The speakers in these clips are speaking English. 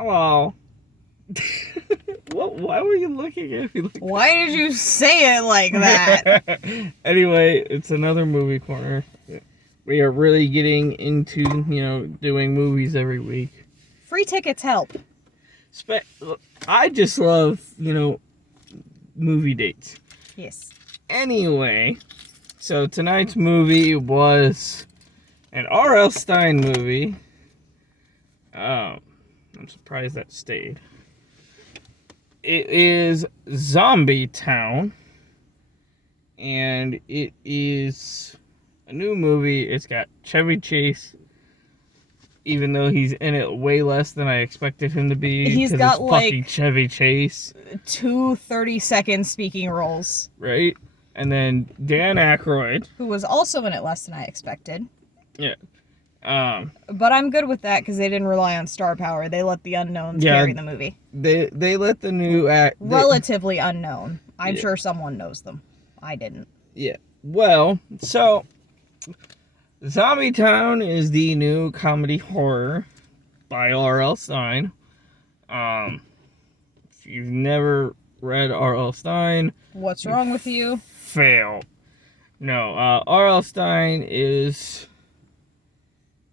Hello. Why were you looking at me like that? Why did you say it like that? Anyway, it's another movie corner. We are really getting into, doing movies every week. Free tickets help. I just love, movie dates. Yes. Anyway, so tonight's movie was an R.L.Stines movie. I'm surprised that stayed. It is Zombie Town, and it is a new movie. It's got Chevy Chase, even though he's in it way less than I expected him to be. He's got fucking Chevy Chase. 2 30-second speaking roles. Right? And then Dan Aykroyd, who was also in it less than I expected. Yeah. But I'm good with that because they didn't rely on star power. They let the unknowns carry the movie. They let the new relatively unknown. I'm sure someone knows them. I didn't. Yeah. Well, so Zombie Town is the new comedy horror by R.L.Stines. If you've never read R.L.Stines, what's wrong with you? Fail. No, R.L.Stines is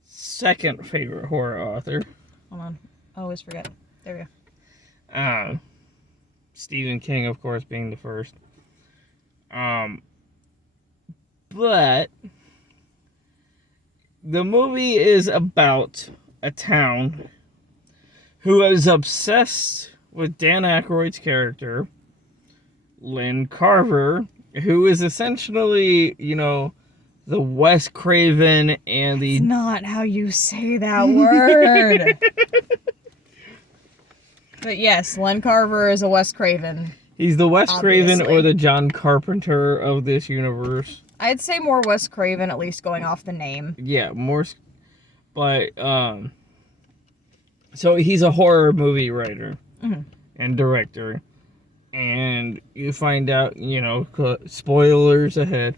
second favorite horror author. Hold on. I always forget. There we go. Stephen King, of course, being the first. But the movie is about a town who is obsessed with Dan Aykroyd's character, Lynn Carver, who is essentially, the Wes Craven and the... That's not how you say that word. But yes, Len Carver is a Wes Craven. He's the Wes Obviously. Craven or the John Carpenter of this universe. I'd say more Wes Craven, at least going off the name. Yeah, more... But, so he's a horror movie writer and director. And you find out, spoilers ahead.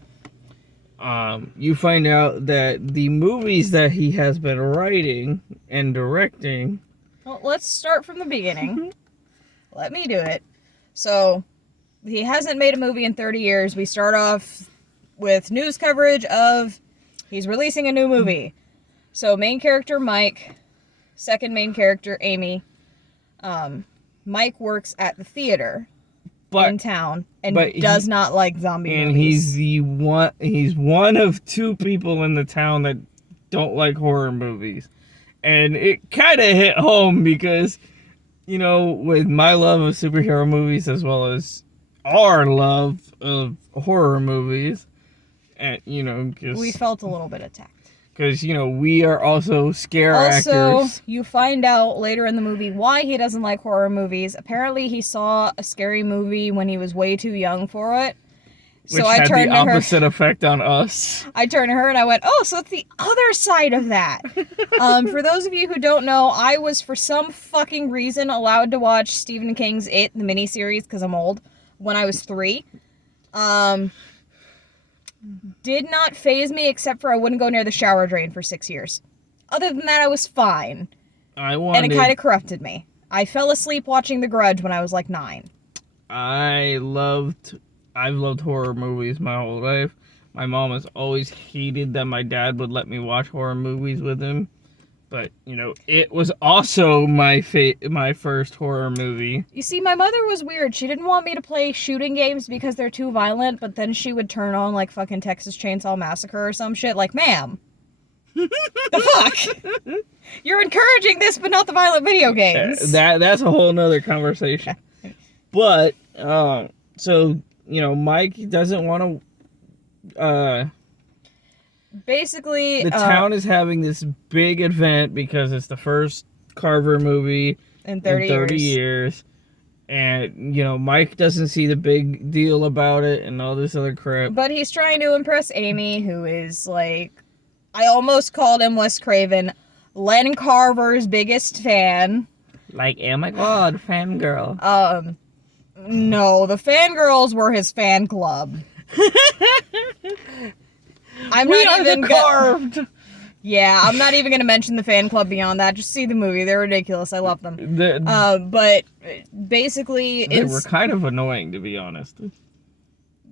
You find out that the movies that he has been writing and directing... Well, let's start from the beginning. Let me do it. So, he hasn't made a movie in 30 years. We start off with news coverage of he's releasing a new movie. So, main character Mike, second main character Amy. Mike works at the theater in town and does not like zombie movies. And he's one of two people in the town that don't like horror movies. And it kind of hit home because, with my love of superhero movies as well as our love of horror movies, and we felt a little bit attacked. Because, we are also actors. Also, you find out later in the movie why he doesn't like horror movies. Apparently, he saw a scary movie when he was way too young for it. Which had the opposite effect on us. I turned to her and I went, oh, so it's the other side of that. For those of you who don't know, I was, for some fucking reason, allowed to watch Stephen King's It, the miniseries, because I'm old, when I was 3. Did not faze me except for I wouldn't go near the shower drain for 6 years. Other than that, I was fine. And it kind of corrupted me. I fell asleep watching The Grudge when I was like 9. I've loved horror movies my whole life. My mom has always hated that my dad would let me watch horror movies with him. But, it was also my first horror movie. You see, my mother was weird. She didn't want me to play shooting games because they're too violent, but then she would turn on, like, fucking Texas Chainsaw Massacre or some shit. Like, ma'am. The fuck? You're encouraging this, but not the violent video games. That's a whole nother conversation. But, so, Mike doesn't want to... Basically, the town is having this big event because it's the first Carver movie in 30 years. And, Mike doesn't see the big deal about it and all this other crap. But he's trying to impress Amy, who is, like, I almost called him Wes Craven, Len Carver's biggest fan. Like, oh my god, fangirl. No, the fangirls were his fan club. I'm we not are even the carved Yeah, I'm not even going to mention the fan club beyond that. Just see the movie. They're ridiculous. I love them. But basically... They were kind of annoying, to be honest.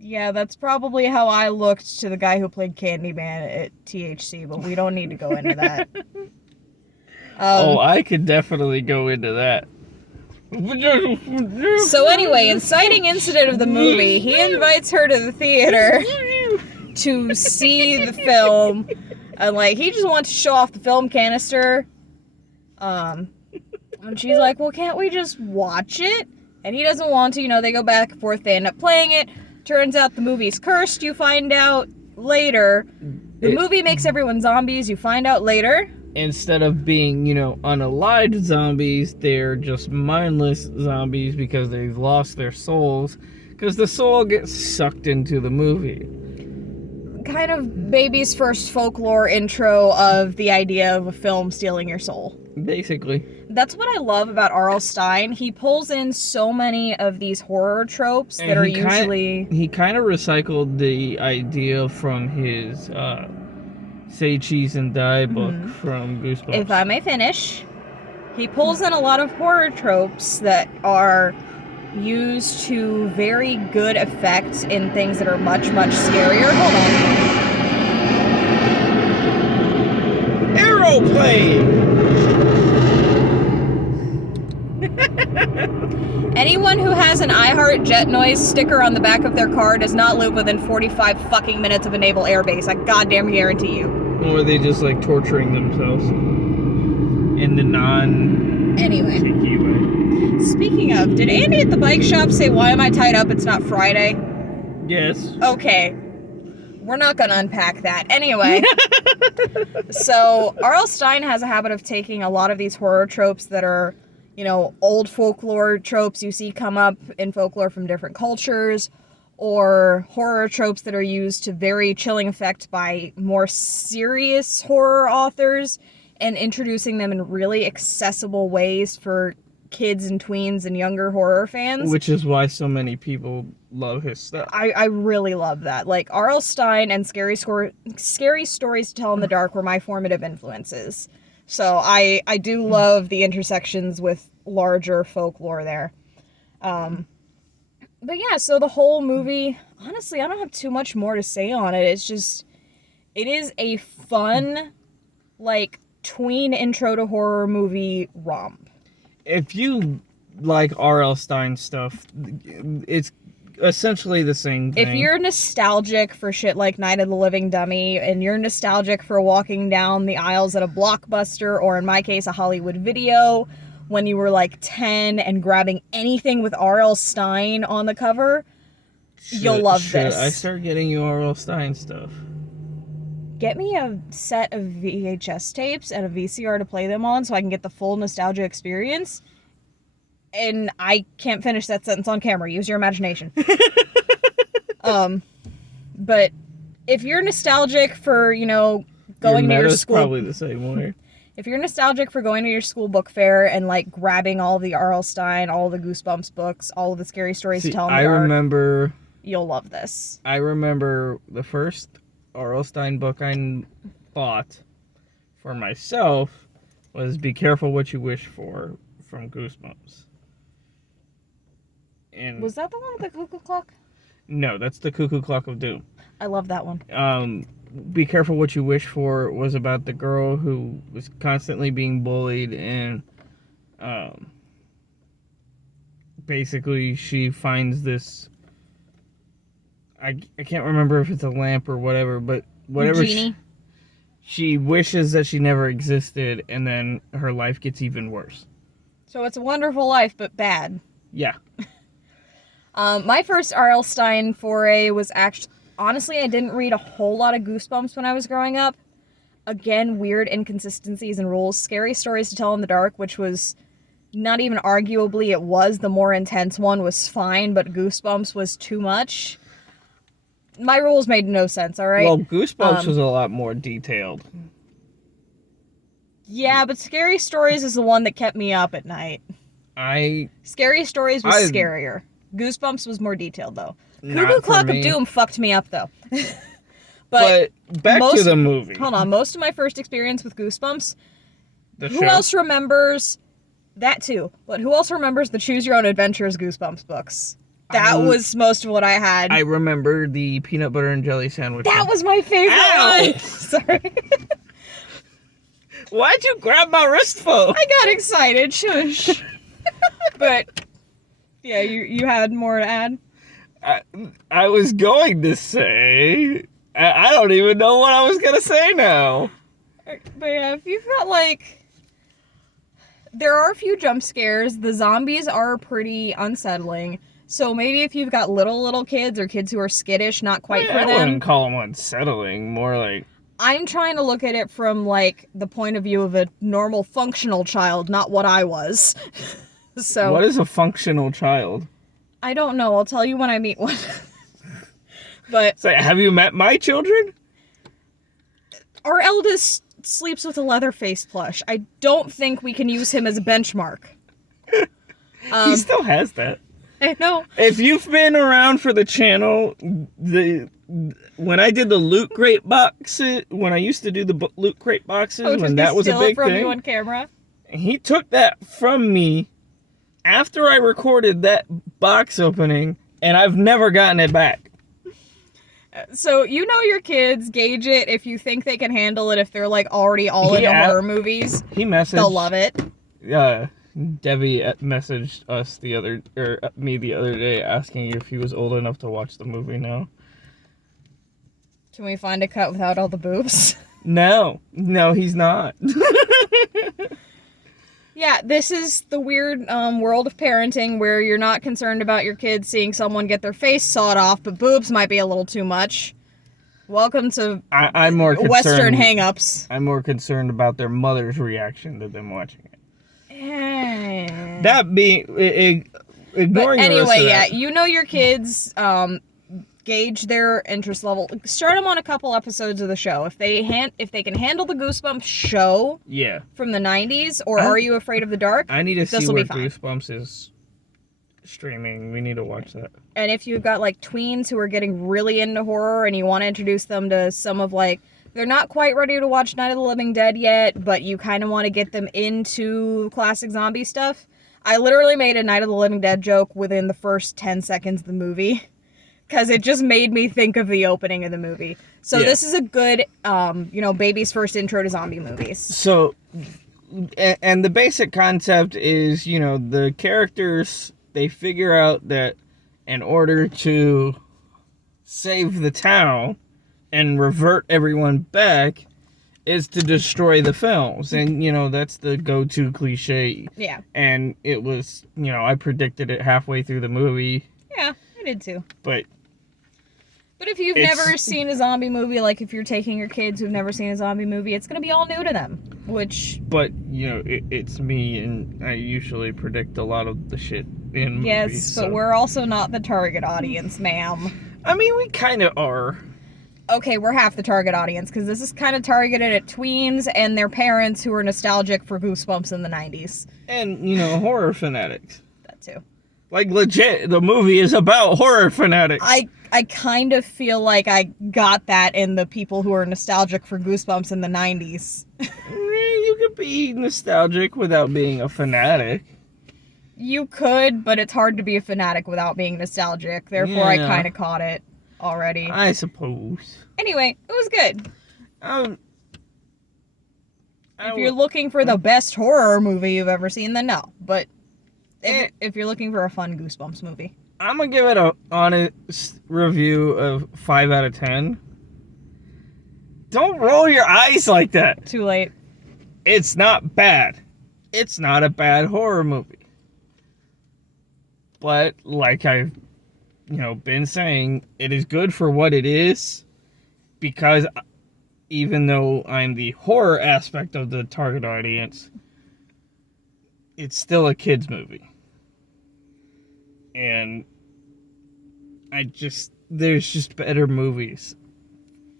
Yeah, that's probably how I looked to the guy who played Candyman at THC, but we don't need to go into that. I could definitely go into that. So anyway, inciting incident of the movie, he invites her to the theater to see the film, and like he just wants to show off the film canister. And she's like, "Well, can't we just watch it?" And he doesn't want to. You know, they go back and forth. They end up playing it. Turns out the movie's cursed. You find out later. The movie makes everyone zombies. You find out later. Instead of being, unalived zombies, they're just mindless zombies because they've lost their souls. Because the soul gets sucked into the movie. Kind of baby's first folklore intro of the idea of a film stealing your soul. Basically. That's what I love about R.L. Stine. He pulls in so many of these horror tropes that are usually... He kind of recycled the idea from his... Say Cheese and Die book from Goosebumps. If I may finish, he pulls in a lot of horror tropes that are used to very good effect in things that are much, much scarier. Hold on. Aeroplane! Anyone who has an I Heart Jet Noise sticker on the back of their car does not live within 45 fucking minutes of a naval air base. I goddamn guarantee you. Or are they just like torturing themselves in the Anyway. non-kinky way? Speaking of, did Andy at the bike shop say, "Why am I tied up? It's not Friday"? Yes. Okay. We're not gonna unpack that. Anyway. So, R.L. Stine has a habit of taking a lot of these horror tropes that are, old folklore tropes you see come up in folklore from different cultures, or horror tropes that are used to very chilling effect by more serious horror authors, and introducing them in really accessible ways for kids and tweens and younger horror fans. Which is why so many people love his stuff. I really love that. Like, R.L. Stine and Scary Stories to Tell in the Dark were my formative influences. So I do love the intersections with larger folklore there. But yeah, so the whole movie, honestly, I don't have too much more to say on it. It's just, it is a fun, like, tween intro to horror movie romp. If you like R.L. Stine stuff, it's essentially the same thing. If you're nostalgic for shit like Night of the Living Dummy, and you're nostalgic for walking down the aisles at a Blockbuster, or in my case, a Hollywood Video, when you were like 10 and grabbing anything with R.L. Stine on the cover, you'll love this. I start getting you R.L. Stine stuff. Get me a set of VHS tapes and a VCR to play them on so I can get the full nostalgia experience. And I can't finish that sentence on camera. Use your imagination. But if you're nostalgic for, going to your school... probably the same way. If you're nostalgic for going to your school book fair and, like, grabbing all the R.L. Stine, all the Goosebumps books, all of the Scary Stories to Tell in the Dark, you'll love this. I remember the first R.L. Stine book I bought for myself was Be Careful What You Wish For from Goosebumps. And was that the one with the cuckoo clock? No, that's the Cuckoo Clock of Doom. I love that one. Be Careful What You Wish For was about the girl who was constantly being bullied, and basically she finds this, I can't remember if it's a lamp or whatever, but whatever. Genie. She wishes that she never existed, and then her life gets even worse. So it's a wonderful life, but bad. Yeah. My first R.L. Stine foray was actually... Honestly, I didn't read a whole lot of Goosebumps when I was growing up. Again, weird inconsistencies and rules. Scary Stories to Tell in the Dark, which was not even arguably it was the more intense one, was fine, but Goosebumps was too much. My rules made no sense, alright? Well, Goosebumps was a lot more detailed. Yeah, but Scary Stories is the one that kept me up at night. Scary Stories was scarier. Goosebumps was more detailed, though. Cuckoo Clock of Doom fucked me up, though. But back to the movie. Hold on. Most of my first experience with Goosebumps, The who show. else remembers that too? But who else remembers the Choose Your Own Adventures Goosebumps books? That was most of what I had. I remember the peanut butter and jelly sandwich. That was my favorite Ow! one. Sorry. Why'd you grab my wrist for? I got excited. Shush. But yeah, you had more to add? I was going to say, I don't even know what I was going to say now. But yeah, if you've got like, there are a few jump scares. The zombies are pretty unsettling. So maybe if you've got little kids or kids who are skittish, not quite for I them. wouldn't call them unsettling, more like... I'm trying to look at it from like the point of view of a normal functional child, not what I was. So what is a functional child? I don't know. I'll tell you when I meet one. But Say, have you met my children? our eldest sleeps with a Leatherface plush. I don't think we can use him as a benchmark. He still has that. I know. If you've been around for the channel, when I did the Loot Crate boxes, when I used to do the Loot Crate boxes, when that was a big from thing, you on camera. he took that from me after I recorded that box opening, and I've never gotten it back. So you know your kids, gauge it if you think they can handle it. If they're like already all into horror movies, He messaged. they'll love it. Debbie messaged us me the other day asking if he was old enough to watch the movie now. Can we find a cut without all the boobs? No, he's not. Yeah, this is the weird world of parenting where you're not concerned about your kids seeing someone get their face sawed off, but boobs might be a little too much. Welcome to I'm more concerned, Western hang-ups. I'm more concerned about their mother's reaction to them watching it. Eh. That being ignoring But anyway, the rest of yeah, that. you know your kids, gauge their interest level. Start them on a couple episodes of the show. If they can handle the Goosebumps show Yeah. from the 90s, or Are You Afraid of the Dark? I need to see This'll where be fine. Goosebumps is streaming. We need to watch that. And if you've got like tweens who are getting really into horror and you want to introduce them to some of like, they're not quite ready to watch Night of the Living Dead yet, but you kind of want to get them into classic zombie stuff. I literally made a Night of the Living Dead joke within the first 10 seconds of the movie. Because it just made me think of the opening of the movie. So this is a good, baby's first intro to zombie movies. So, and the basic concept is, the characters, they figure out that in order to save the town and revert everyone back is to destroy the films. And, that's the go-to cliche. Yeah. And it was, I predicted it halfway through the movie. Yeah, I did too. But if you've never seen a zombie movie, like if you're taking your kids who've never seen a zombie movie, it's going to be all new to them, But, it's me, and I usually predict a lot of the shit in movies. Yes, but we're also not the target audience, ma'am. I mean, we kind of are. Okay, we're half the target audience, because this is kind of targeted at tweens and their parents who are nostalgic for Goosebumps in the 90s. And, horror fanatics. That too. Like, legit, the movie is about horror fanatics. I kind of feel like I got that in the people who are nostalgic for Goosebumps in the 90s. You could be nostalgic without being a fanatic. You could, but it's hard to be a fanatic without being nostalgic. Therefore, I kind of caught it already. I suppose. Anyway, it was good. If you're I- looking for the best horror movie you've ever seen, then no. But if you're looking for a fun Goosebumps movie. I'm going to give it an honest review of 5 out of 10. Don't roll your eyes like that. Too late. It's not bad. It's not a bad horror movie. But like I've been saying, it is good for what it is, because even though I'm the horror aspect of the target audience, it's still a kids movie. And there's just better movies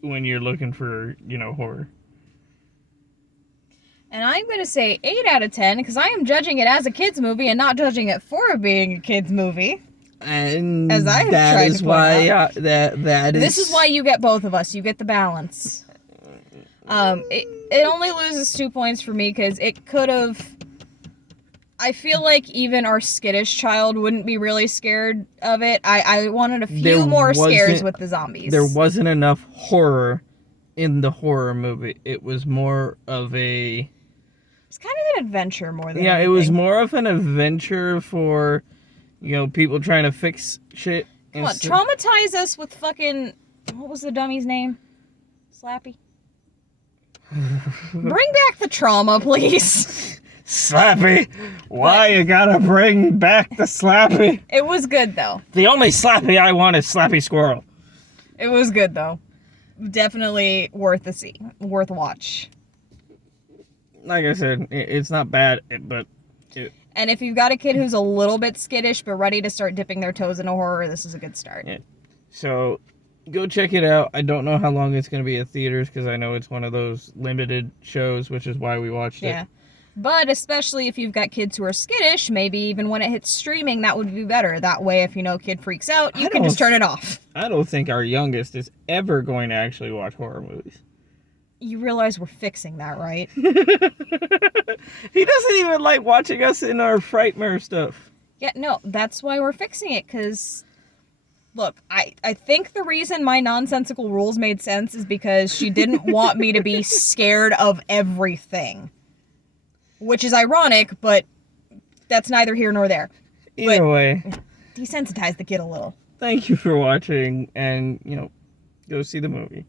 when you're looking for, horror. And I'm going to say 8 out of 10 because I am judging it as a kids movie and not judging it for being a kids movie. And As I have that tried is to point why out. that is. This is why you get both of us. You get the balance. It only loses 2 points for me because it could have. I feel like even our skittish child wouldn't be really scared of it. I wanted a few more scares with the zombies. There wasn't enough horror in the horror movie. It was more of a. It's kind of an adventure more than Yeah, anything. it was more of an adventure for, people trying to fix shit. Come on, traumatize us with fucking. What was the dummy's name? Slappy. Bring back the trauma, please. Slappy! Why you gotta bring back the Slappy? It was good, though. The only Slappy I want is Slappy Squirrel. It was good, though. Definitely worth a see. Worth a watch. Like I said, it's not bad, but... And if you've got a kid who's a little bit skittish but ready to start dipping their toes into horror, this is a good start. Yeah. So, go check it out. I don't know how long it's going to be at theaters because I know it's one of those limited shows, which is why we watched it. Yeah. But especially if you've got kids who are skittish, maybe even when it hits streaming, that would be better. That way, if kid freaks out, you can just turn it off. I don't think our youngest is ever going to actually watch horror movies. You realize we're fixing that, right? He doesn't even like watching us in our Frightmare stuff. Yeah, no, that's why we're fixing it, because... Look, I think the reason my nonsensical rules made sense is because she didn't want me to be scared of everything. Which is ironic, but that's neither here nor there. Either way. Desensitize the kid a little. Thank you for watching, and, go see the movie.